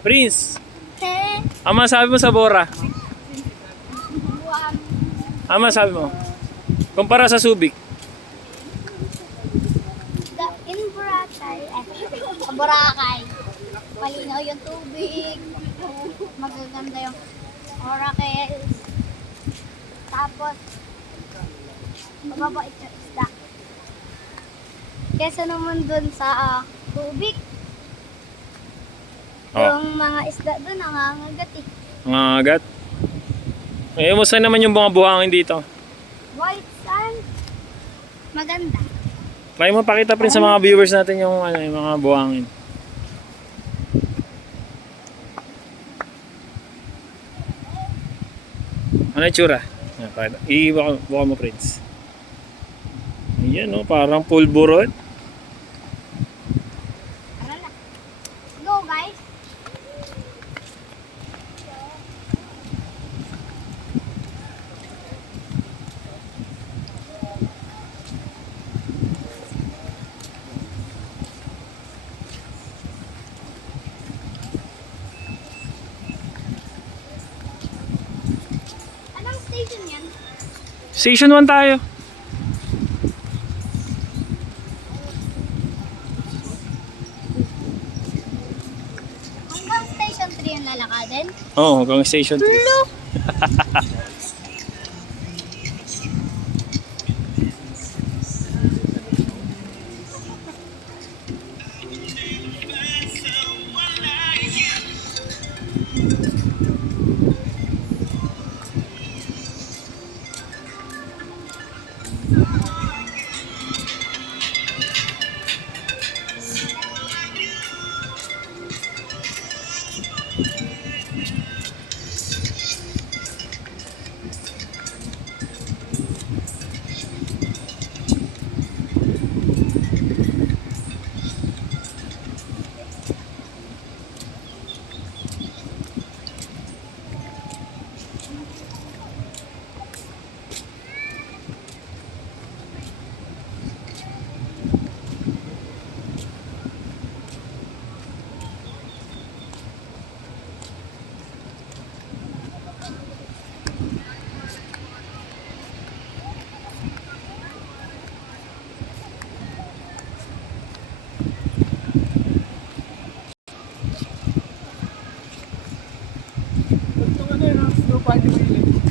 Prince, He. ang masabi mo sa Bora? Buwan. Ang masabi mo? Kumpara sa Subic. In Boracay. Sa Boracay. Malinaw yung tubig. Magaganda yung oracles. Tapos, mababait yung isda. Kesa naman dun sa tubig, yung mga isda dun nangangagat eh. Mga agat. Eh, musta naman yung mga buhangin dito? White sand. Maganda. May mapakita pa rin sa mga viewers natin yung, ano, yung mga buhangin. Ano yung tsura? Buka mo, Prince. Ayan, no? Parang pulburot. Tara na. Go guys. Anong station yan? Station 1 tayo. Hanggang station 3 yung lalakadin? Oo, hanggang station 3.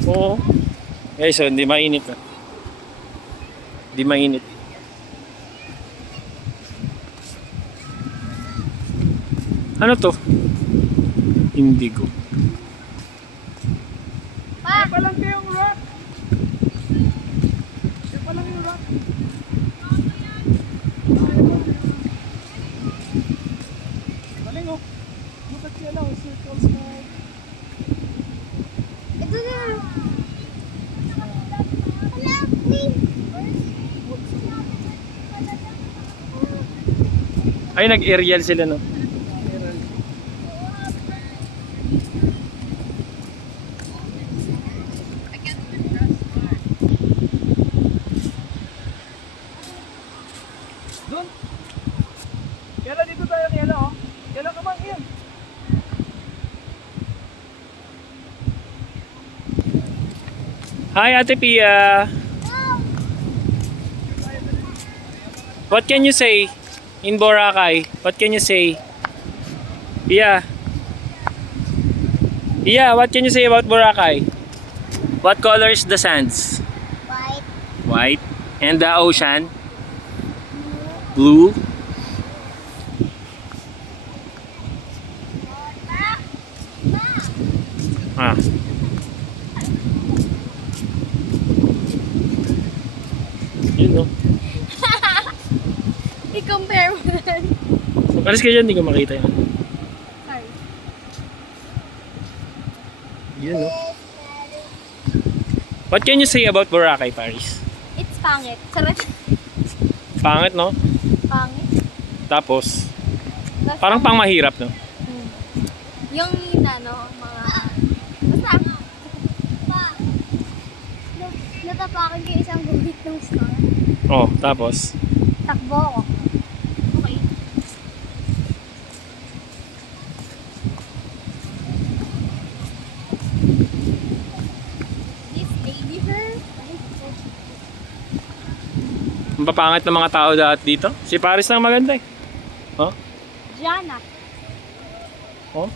Oo. Okay, so hindi mainit. Hindi mainit. Ano to? Indigo. Pa! Palang kayong rock. Palang yung rock. Galing oh. Look at yan oh, circles na. Ito na. Wala, please. Ay, nag-aerial sila, no? Doon. Kailan dito tayo kailan oh. Kailan ka bang yan? Hi, Ate Pia. What can you say in Boracay? What can you say? Pia. Pia, what can you say about Boracay? What color is the sands? White. White. And the ocean? Blue. Ah. Yun, no? I-compare mo na. Alis ka dyan, hindi ko makita yan. Sorry. Yun, no? What can you say about Boracay, Paris? It's pangit. Sarap. Pangit, no? Pangit. Tapos, Basta- parang pang mahirap, no? Yung ano, mga... Basta. Natapakan ko yung isang guhit ng star. Oh, tapos, Takbo ako. Okay. Ang papangit ng mga tao dati dito. Si Paris lang maganda eh. Oh? Jana. Oh?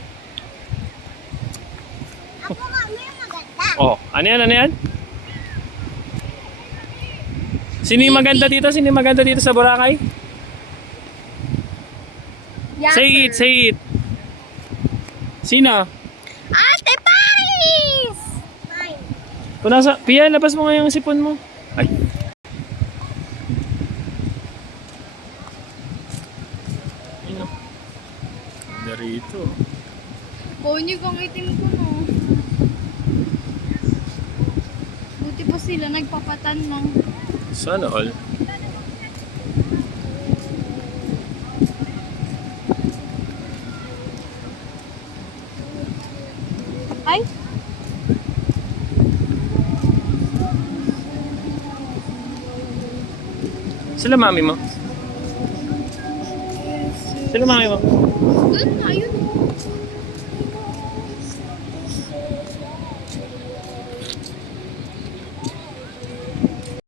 Ako nga, may maganda. Oh, ano yan? Ano yan? Sino yung maganda dito? Sino yung maganda dito sa Boracay? Say it, say it. Sino? Ate Paris! Mine. Kung nasa, Pia, labas mo nga yung sipon mo. Ay. Ayun. Narito. Konyo kang itim ko, no? Buti pa sila nagpapatan lang. Sana all. Ay! Sila mami mo? Sila mami mo? Doon na, yun.